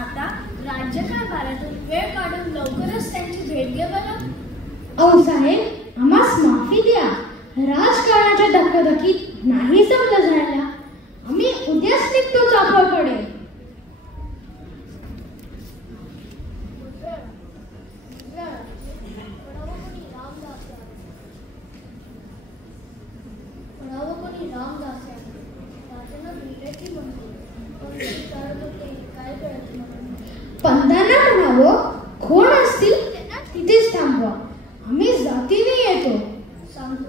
आता राज्यकारभारातून वेळ काढून लवकरच त्यांची भेट घे बरं. अहो साहेब, आम्हास माफी द्या. राजकारणाच्या धक्काधक्कीत नाही जमलं जायला. आम्ही उद्याच निघतो चाफळकडे. पंधांना म्हणावं, कोण असतील त्यांना तिथेच थांबवा. आम्ही जातीने येतो. सांगतो.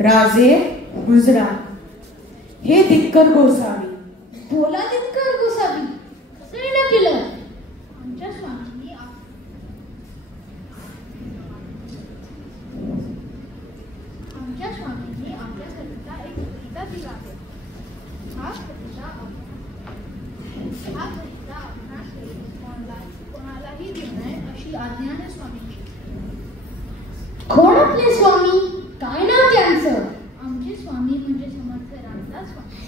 राजे गुजरात हे दिक्कर गोसावी. बोला दिनकर गोसावी, कसं ना केलं? आमच्या स्वामींनी आपल्याकरिता एक कविता दिला आहे. हा कविता आपणास कोणालाही देऊ नये अशी आज्ञा आहे स्वामींची. कोण आपले स्वामी? काय नाव त्यांचं? आमचे स्वामी म्हणजे समर्थ रामदास स्वामी.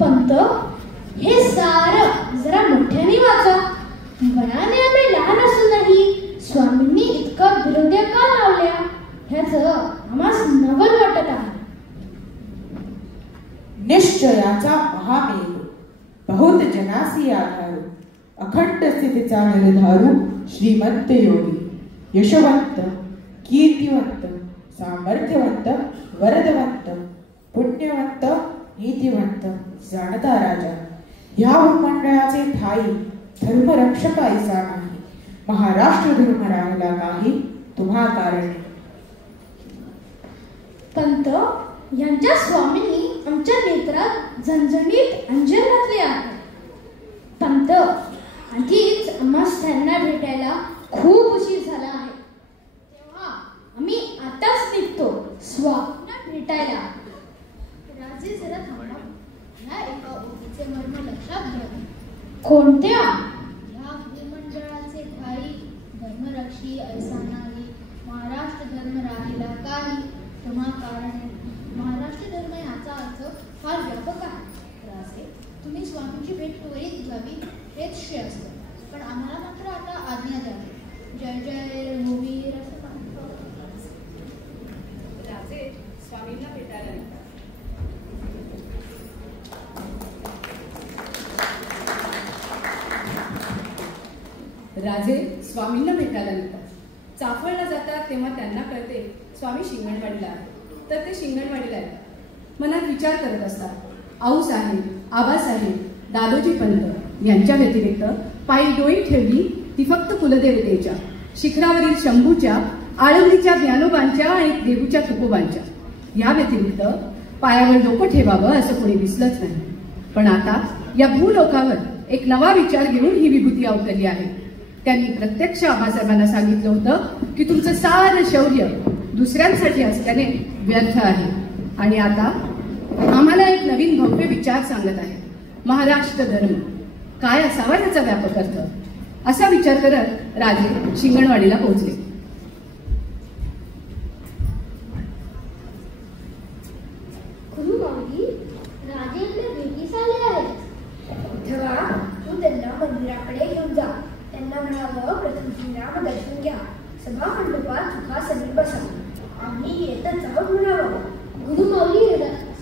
पंत, हे सारं जरा मोठ्याने वाचा. वयाने आम्ही लहान असूनही स्वामींनी इतका विरोध्या का लावल्या ह्याचं आम्हास नवल वाटत आहे. निश्चयाचा महामेरू, बहुत जनासी आधारू, अखंड स्थितीचा निर्धारू, श्रीमंत योगी, यशवंत, कीर्तिवंत, सामर्थ्यवंत, वरदवंत, पुण्यवंत, नीतिवंत, जाणता राजा, या मंडळाचे ठाई धर्मरक्षक ऐसा नाही. महाराष्ट्र धर्म राहिला काही तुम्हा कारणे. पंत, यांच्या स्वामींनी आमच्या नेत्रात झणझणीत अंजन घातले आहे. पंत, आधीच आम्हास त्यांना भेटायला खूप उशीर झाला आहे. तेव्हा आम्ही आताच निघतो स्वामींना भेटायला. राजे जरा थांबा. ह्या एका ओळीचे मर्म लक्षात घ्या. कोणत्या? ह्या भूमंडळाचे ठाई धर्मरक्षी ऐसा नाही. महाराष्ट्र धर्म राहिला काही तुम्हा कारणे. महाराष्ट्र धर्म याचा अर्थ फार व्यापक आहे. राजे, तुम्ही स्वामींची भेट त्वरित घ्यावी हेच श्रेय असतं. पण आम्हाला मात्र आता आज्ञा द्यावी. जय जय रघुवीर. राजे स्वामींना भेटायला येतात. राजे स्वामींना भेटायला निघतात. चाफळला जातात तेव्हा त्यांना कळते स्वामी शिंगणवाडीला आहे. तर ते शिंगणवाडीला येतात. मनात विचार करत असतात, आऊसाहेब, आबासाहेब, दादोजी पंत यांच्या व्यतिरिक्त पायी डोई ठेवली ती फक्त कुलदेवतेच्या, शिखरावरील शंभूच्या, आळंदीच्या ज्ञानोबांच्या आणि देहूच्या तुकोबांच्या. या व्यतिरिक्त पायावर डोकं ठेवावं असं कोणी दिसलंच नाही. पण आता या भूलोकावर एक नवा विचार घेऊन ही विभूती अवतरली आहे. त्यांनी प्रत्यक्ष आबासाहेबांना सांगितलं होतं की तुमचं सारं शौर्य दुसऱ्यांसाठी असल्याने व्यर्थ आहे. आणि आता आम्हाला एक नवीन भव्य विचार सांगत आहे. महाराष्ट्र धर्म काय असावा याचा व्यापक अर्थ. असा विचार करत राजे शिंगणवाडीला पोहोचले. राजे आपल्या भेटीस आले आहेत. तेव्हा तू त्यांना मंदिराकडे घेऊन जा. त्यांना म्हणावं, प्रथम श्रीराम दर्शन घ्या. सभा मंडपात सुखासनी बसा. आम्ही येतच आहोत म्हणावं. गुरुमाऊली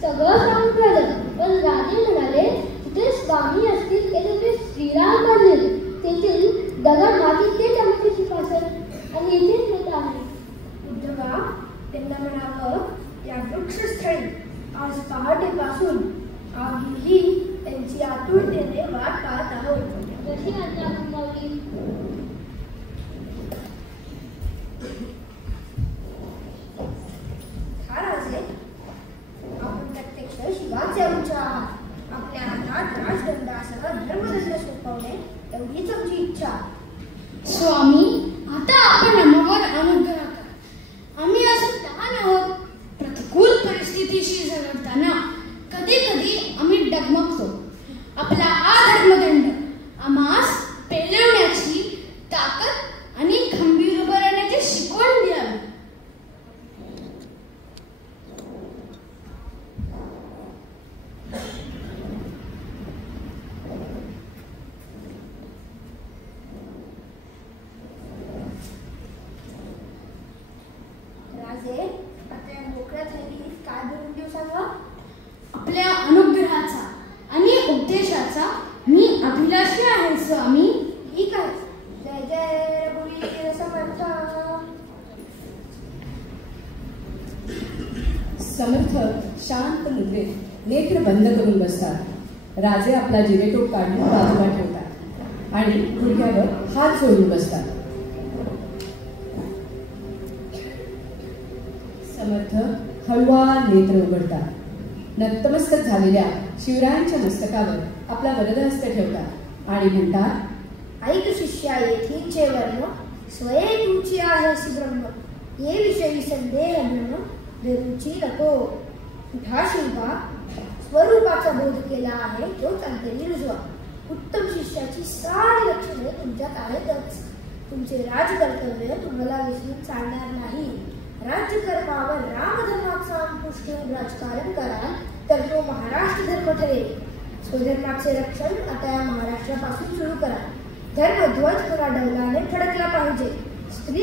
सगळं सांगून झालं. पण राजे म्हणाले, तिथे स्वामी असतील ते तिथे श्रीराम बनले. तेथील दगड मातीत ते आमचे शिफासन आणि इथेच होत आहे. उद्धवा, त्यांना म्हणावं, या वृक्षस्थळी आज पहाटेपासून आम्हीही त्यांची आतुरतेने वाट पाहत आहोत. कशी आज्ञा गुरुमाऊली. राजे, आता मोकळ्या थैलीत काय भरून देऊ सांगा? आपल्या अनुग्रहाचा आणि उपदेशाचा मी अभिलाषी आहे स्वामी. ठीक आहे. जय जय रघुवीर समर्थ. समर्थ शांत मुद्रेत नेत्र बंद करून बसतात. राजे आपला जिरेटोप काढून बाजूला ठेवतात आणि गुडघ्यावर हात जोडून बसतात. समर्थ हळुवार नेत्र उघडतात. नतमस्तक झालेल्या शिवरायांच्या मस्तकावर आपला वरदहस्त ठेवतात आणि म्हणतात, ऐक शिष्या येथींचे वर्ण, स्वये तुमची आहेसी ब्रह्म. ये विषयी संदेह भ्रम, धरूची नको. उठा शिल्पा, स्वरूपाचा बोध केला आहे तोच अंतरी रुजवा. उत्तम शिष्याची सारी लक्षणे तुमच्यात आहेतच. तुमचे राजकर्तव्य तुम्हाला विसरून चालणार नाही. राज्यकर्मावर रामधर्माचा अंकुश ठेवून राजकारण कराल तर तो महाराष्ट्र धर्म ठरेल. स्वधर्माचे रक्षण आता या महाराष्ट्रापासून सुरू करा. धर्मध्वज पुन्हा डौलाने फडकला पाहिजे. स्त्री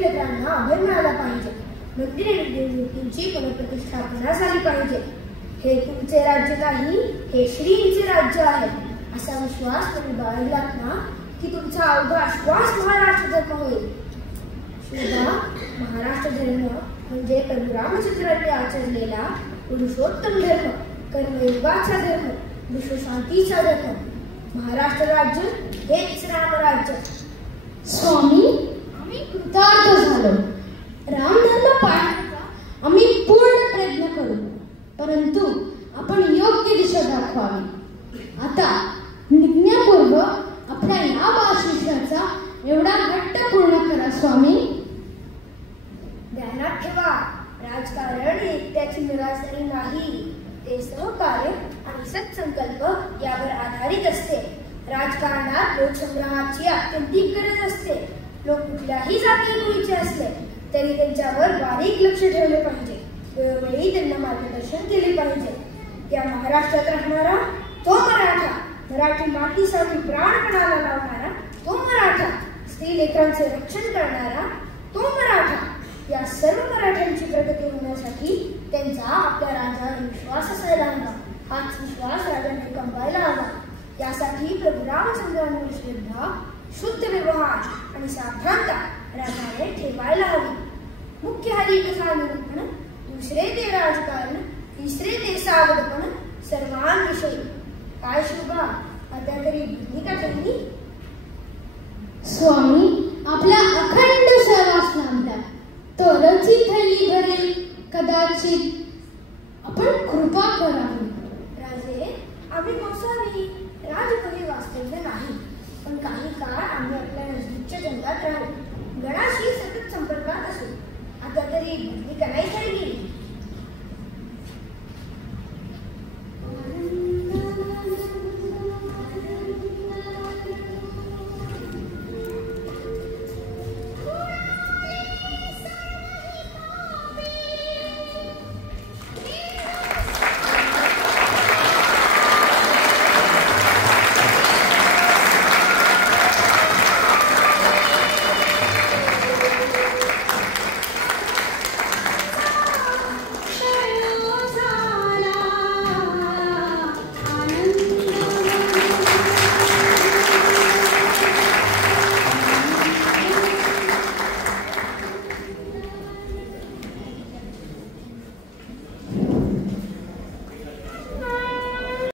लेकरांना अभय मिळाला पाहिजे. मंदिरे देवमूर्तींची पुनःप्रतिष्ठापना झाली पाहिजे. हे तुमचे राज्य नाही, हे श्रींचे राज्य आहे. असा विश्वास तुम्ही बाळगलात ना की तुमचा अवघा श्वास महाराष्ट्र धर्म होईल. शिवा महाराष्ट्र धर्म म्हणजे प्रभू रामचंद्रांनी आचरलेला पुरुषोत्तम धर्म, कर्मयुगाचा धर्म, विश्वशांतीचा धर्म. महाराष्ट्र राज्य हेच रामराज्य. स्वामी, आम्ही कृतार्थ झालो. रामधर्म पाळण्याचा आम्ही पूर्ण प्रयत्न करू, परंतु आपण योग्य दिशा दाखवावी. आता निघण्यापूर्व आपल्या या बाशिष्याचा एवढा घट्ट पूर्ण करा स्वामी. ध्यानात ठेवा, राजकारण एकट्याची निराशरी नाही, ते सहकार्य आणि सत्संकल्प यावर आधारित असते. राजकारणात लोकसंग्रहाची अत्यंतिक गरज असते. लोक कुठल्याही जातीय असले तरी त्यांच्यावर बारीक लक्ष ठेवले पाहिजे. वेळोवेळी त्यांना मार्गदर्शन केले पाहिजे. त्या महाराष्ट्रात राहणारा तो मराठा, मराठी मातीसाठी प्राणपणाला लावणारा तो मराठा, स्त्री लेकरांचे रक्षण करणारा तो मराठा. या सर्व मराठ्यांची प्रगती होण्यासाठी त्यांचा आपल्या राजावर विश्वास असायला हवा. हाच विश्वास राजांनी कमवायला हवा. यासाठी प्रभू रामचंद्रांवर श्रद्धा, शुद्ध व्यवहार आणि सावधानता राजाने ठेवायला हवी. मुख्य हरिकथा निरूपण, दुसरे ते राजकारण, तिसरे ते सावधपण, सर्वांविषयी. काय शोभा, आता तरी बुद्धी का ठेवली? स्वामी, आपल्या अखंड सहवासनांत तरच ही थैली भरेल कदाचित. आपण कृपा करावी.